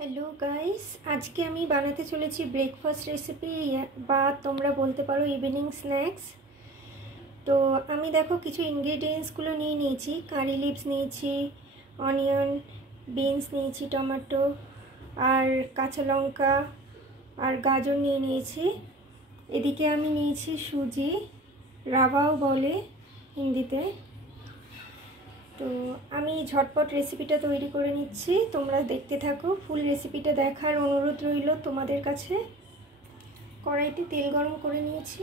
Hello guys, आज के আমি বানাতে চলেছি ব্রেকফাস্ট রেসিপি বা তোমরা বলতে পারো ইভিনিং স্ন্যাক্স। তো আমি দেখো কিছু ইনগ্রেডিয়েন্টসগুলো নিয়ে নিয়েছি। কারি লিভস নিয়েছি, অনিয়ন, বিনস নিয়েছি, টমেটো আর কাঁচা লঙ্কা আর গাজর নিয়ে নিয়েছি। এদিকে আমি নিয়েছি সুজি, রাভাও বলে হিন্দিতে। তো আমি ঝটপট রেসিপিটা তৈরি করে নিচ্ছি, তোমরা দেখতে থাকো। ফুল রেসিপিটা দেখার অনুরোধ রইল তোমাদের কাছে। কড়াইতে তেল গরম করে নিয়েছি,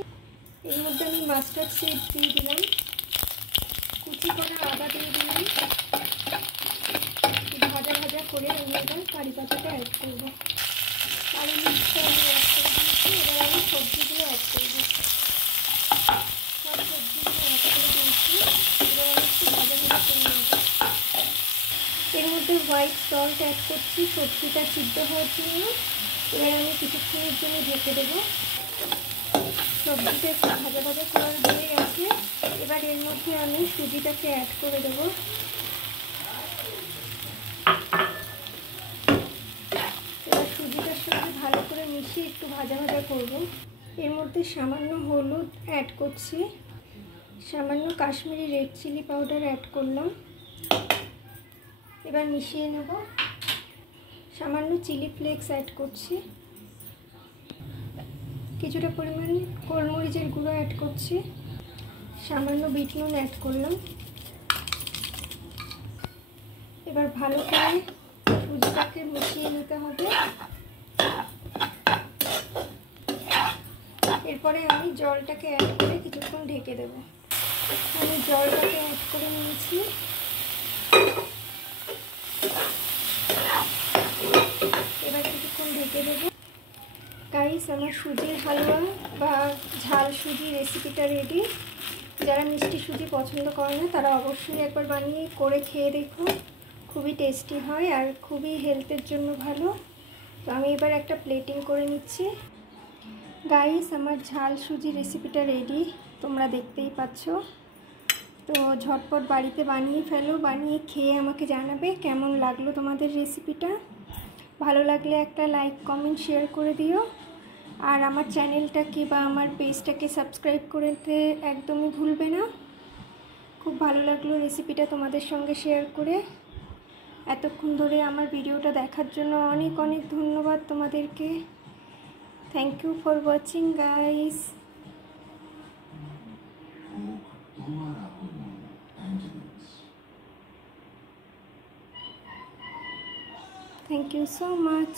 এর মধ্যে আমি মাস্টার্ড সিড দিয়ে দিলাম, কুচি করা আদা দিয়ে দিলাম, ভাজা ভাজা করে আমি এবার কারি পাতাটা অ্যাড করবো। কারি লিভসটা আমি অ্যাড করে দিয়েছি, এবার আমি সবজিগুলো অ্যাড করবো। সব সবজিগুলো অ্যাড করে দিয়েছি, এবার আমি একটু ভাজা ভাজা করে নেবো। এর মধ্যে হোয়াইট সল্ট অ্যাড করছি সবজিটা সিদ্ধ হওয়ার জন্য। এবার আমি কিছুক্ষণের জন্য ঢেকে দেবো। সবজিটা একটু ভাজা ভাজা করা হয়ে গেছে, এবার এর মধ্যে আমি সুজিটাকে অ্যাড করে দেবো। এবার সুজিটার সঙ্গে ভালো করে মিশিয়ে একটু ভাজা ভাজা করব। এর মধ্যে সামান্য হলুদ অ্যাড করছি, সামান্য Kashmiri red chili powder add করলাম। এবার মিশিয়ে নেব। সামান্য চিলি ফ্লেক্স অ্যাড করছি, কিছুটা পরিমাণ গোলমরিচের গুঁড়ো অ্যাড করছি, সামান্য বিট নুন অ্যাড করলাম। এবার ভালো করে সুজিটাকে মিশিয়ে নিতে হবে। এরপরে আমি জলটাকে অ্যাড করে কিছুক্ষণ ঢেকে দেব। আমি জলটাকে অ্যাড করে নিয়েছি। এবার কিছুক্ষণ ঢেকে দেবো। গাইস, আমার সুজির হালুয়া বা ঝাল সুজি রেসিপিটা রেডি। যারা মিষ্টি সুজি পছন্দ করে না তারা অবশ্যই একবার বানিয়ে করে খেয়ে দেখো, খুবই টেস্টি হয় আর খুবই হেলথের জন্য ভালো। তো আমি এবার একটা প্লেটিং করে নিচ্ছি। গাইস, আমার ঝাল সুজি রেসিপিটা রেডি, তোমরা দেখতেই পাচ্ছ। তো ঝটপট বাড়িতে বানিয়ে ফেলো, বানিয়ে খেয়ে আমাকে জানাবে কেমন লাগলো তোমাদের রেসিপিটা। ভালো লাগলে একটা লাইক, কমেন্ট, শেয়ার করে দিও। আর আমার চ্যানেলটাকে বা আমার পেজটাকে সাবস্ক্রাইব করতে একদমই ভুলবে না। খুব ভালো লাগলো রেসিপিটা তোমাদের সঙ্গে শেয়ার করে। এতক্ষণ ধরে আমার ভিডিওটা দেখার জন্য অনেক অনেক ধন্যবাদ তোমাদেরকে। Thank you for watching guys. Thank you so much.